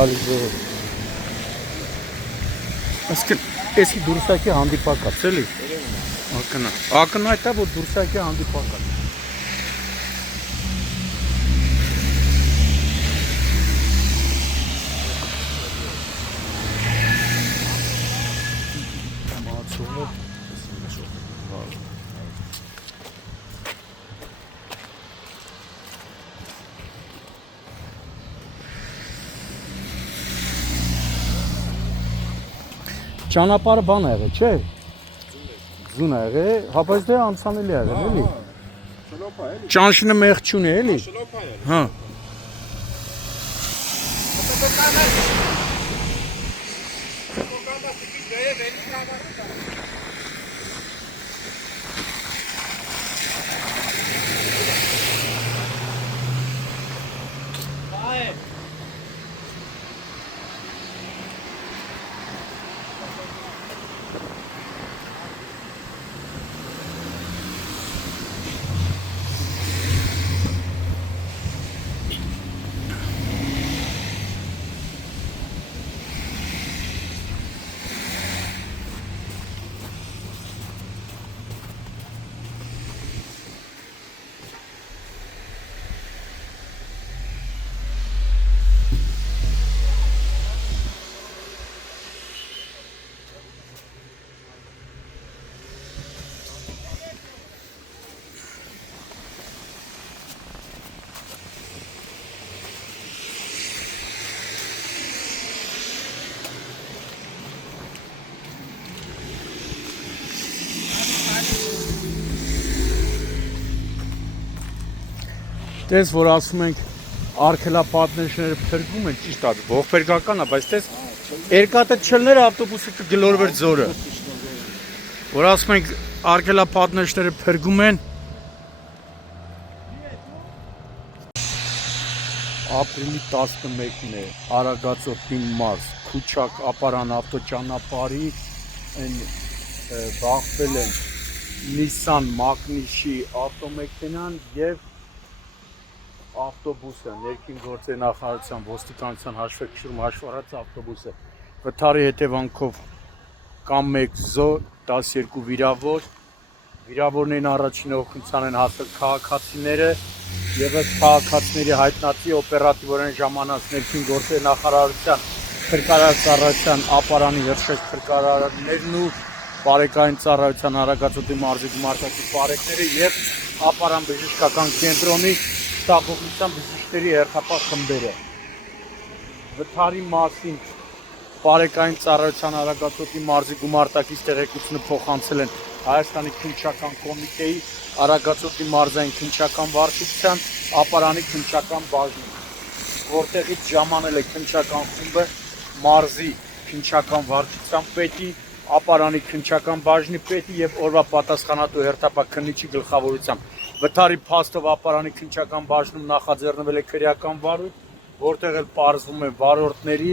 Բալիզո։ Այսինքն էսի դուրսակի հանդիպակաց էլի։ Ակնհայտ է, որ դուրսակի հանդիպակաց։ Ճանապարհը բան ա եղել, չէ՞։ Ձուն ա եղել, հապա դե անցանելի ա եղել, էլի։ Շլոփա էլի։ Ճանշինը մեղ չունի, էլի։ Շլոփա է։ Հա։ Տես, որ ասում ենք արգելապատնեշները փրկում են, ճիշտ է, ողբերգական է, բայց տես երկաթը չլներ ավտոբուսը կգլորվեր ձորը։ Որ ասում ենք արգելապատնեշները փրկում են։ Ապրիլի 11-ն է, Արագածոտնի մարզ, Քուչակ ապարան ավտոճանապարհի այն բախվել են Nissan Magnishի ավտոմեքենան եւ ավտոբուսը, ներքին գործերի նախարարության ոստիկանության հաշվեկշռում հաշվառած ավտոբուսը վթարի հետևանքով կամ 1 զո 12 վիրավոր, վիրավորներին առաջին օգնության են հասել քաղաքացիները եւ ըստ քաղաքացիների հայտնածի օպերատիվորեն ժամանած ներքին գործերի նախարարության փրկարար ծառայության ապարանի հրշեջ փրկարարներն ու բարեկային ծառայության Արագածոտնի մարզի գումարտակի բարեկները եւ ապարան բժշկական կենտրոնի շտաբօգնության բժիշկների հերթապահ խմբերը վթարի մասին բարեկային ծառայության Արագածոտնի մարզի գումարտակից տեղեկությունը փոխանցել են Հայաստանի քննչական կոմիտեի Արագածոտնի մարզային քննչական վարչության ապարանի քննչական բաժնին, որտեղից ժամանել է քննչական խումբը մարզի քննչական վարչության պետի, ապարանի քննչական բաժնի պետի եւ օրվա պատասխանատու հերթապահ քննիչի գլխավորությամբ։ Վթարի փաստով ապարանի քննչական բաժնում նախաձեռնվել է քրեական վարույթ, որտեղ էլ պարզվում է վարորդների,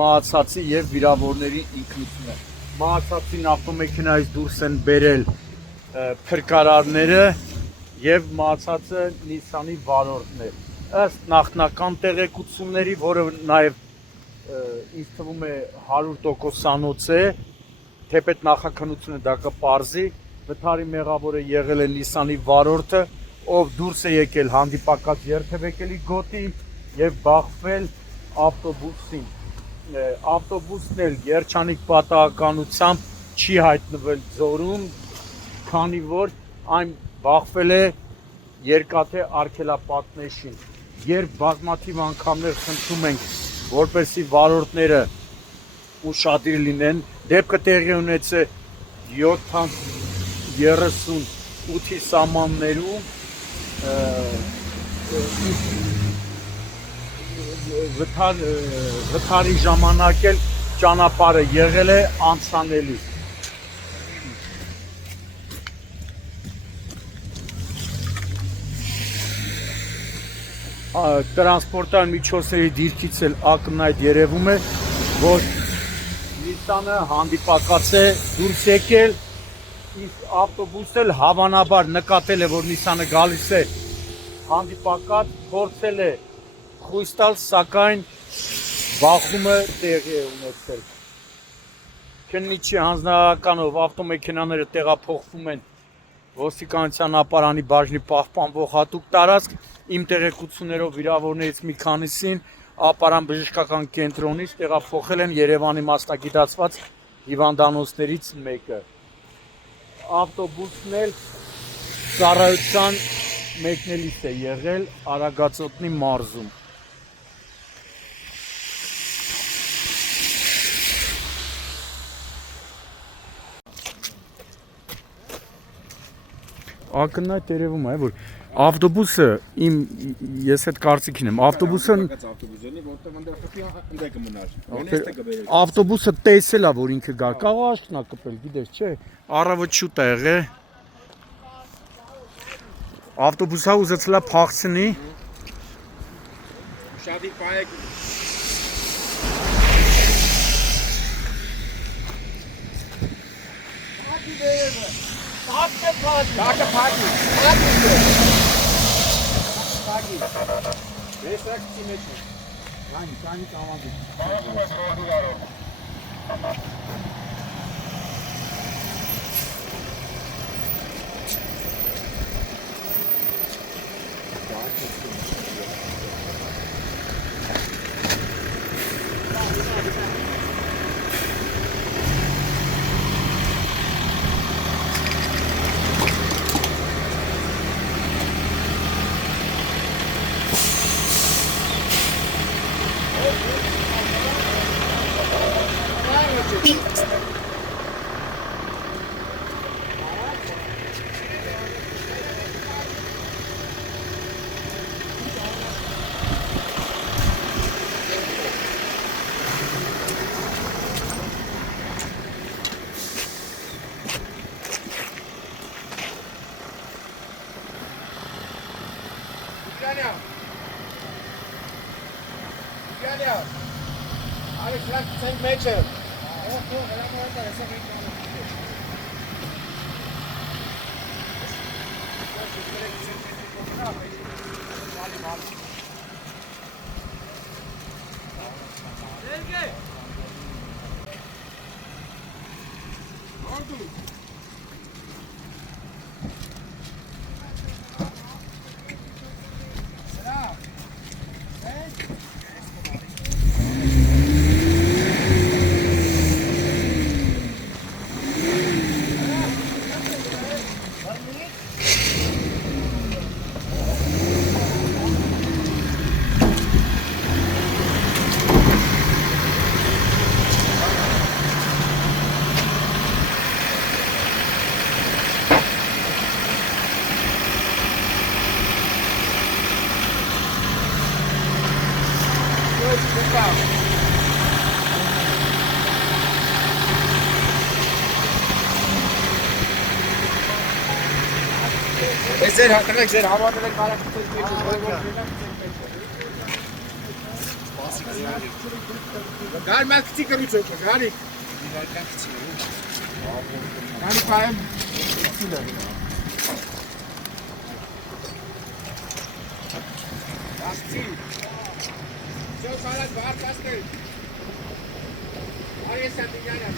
մահացածի եւ վիրավորների ինքնությունը։ Մահացածին ավտոմեքենայից դուրս են բերել փրկարարները եւ մահացածը Nissan-ի վարորդներ։ Ըստ նախնական տեղեկությունների, որը նաեւ ինձ թվում է 100%-անոց է, թեպետ նախաքննությունը դա կպարզի, վթարի մեղավորը եղել է Nissan-ի վարորդը, ով դուրս է եկել հանդիպակաց երթևեկելի գոտի եւ բախվել ավտոբուսին։ Ավտոբուսն էլ երջանիկ պատահականությամբ չի հայտնվել ձորում, քանի որ այն բախվել է երկաթե արգելապատնեշին։ Երբ բազմաթիվ անգամներ խնդրում ենք, որպեսզի վարորդները ուշադիր լինեն, դեպքը տեղի ունեցել 7:38-ի սահմաններում վթարի ժամանակ էլ ճանապարհը եղել է անցանելի։ Տրանսպորտային միջոցների դիրքից էլ ակնհայտ երևում է, որ Nissan-ը հանդիպակաց է դուրս եկել, իսկ ավտոբուսը էլ հավանաբար նկատել է, որ Nissan-ը գալիս է հանդիպակաց, փորձել է խույս տալ, սակայն բախումը տեղի է ունեցել։ Քննիչի հանձնարարականով ավտոմեքենաները տեղափոխվում են ոստիկանության ապարանի բաժնի պահպանվող հատուկ տարածք, իմ տեղեկություններով վիրավորներից մի քանիսին ապարան բժշկական կենտրոնից տեղափոխել են Երևանի մասնագիտացված հիվանդանոցներից մեկը։ Ավտոբուսն էլ ծառայության մեկնելիս է եղել Արագածոտնի մարզում։ Ակնհայտ երևում է, որ ավտոբուսը ես այդ կարծիքին եմ, ավտոբուսը տեսել է, որ ինքը գար, կարող աչքն է կպել, գիտես, չէ, առավոտ շուտ է եղել, ավտոբուսը ուզեցել է փախցնի, Ձեր հավատել եք Գար մեկ քցի կրուց օգը, գարի։ Գարի պայեմ քցիլ է։ Ասցի։ Սյո սարած բար կաստել։ Արի ես ատինյանը։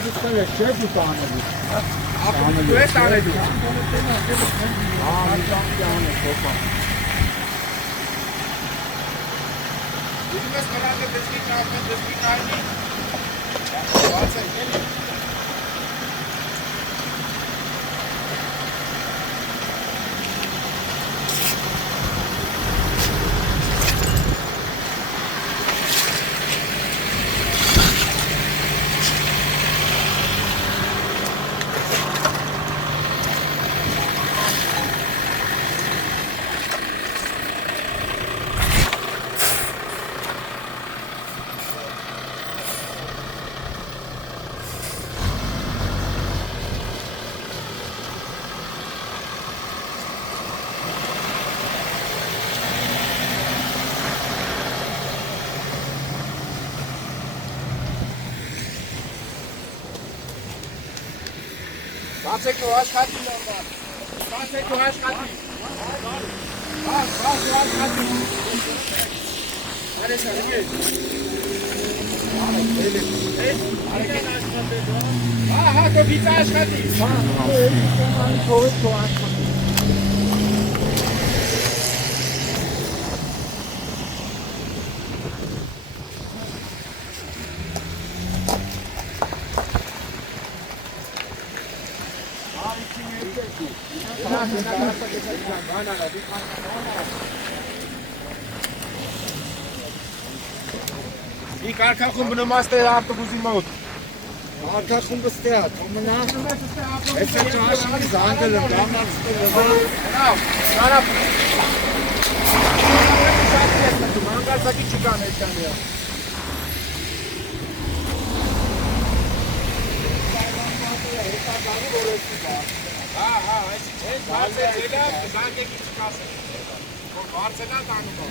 avtobüsler şef bu tane bu. Avtobüs tane bu. Business कराते दसवीं क्लास में 10वीं का नहीं बहुत सही है Pace que eu acho que aqui não dá. Pace que eu acho que aqui. Olha isso aqui. Tô vindo acho que aqui. İlk arka kumbunu master avtobusu mot. Arka kumbu steat. Kumuna. Esse çarşı zangelin. Tamam. Sana. Mangal saki çıkan eşyan ya. हाँ ऐसे बाहर से लेला जाके की चिकास है और बाहर से ना कानून को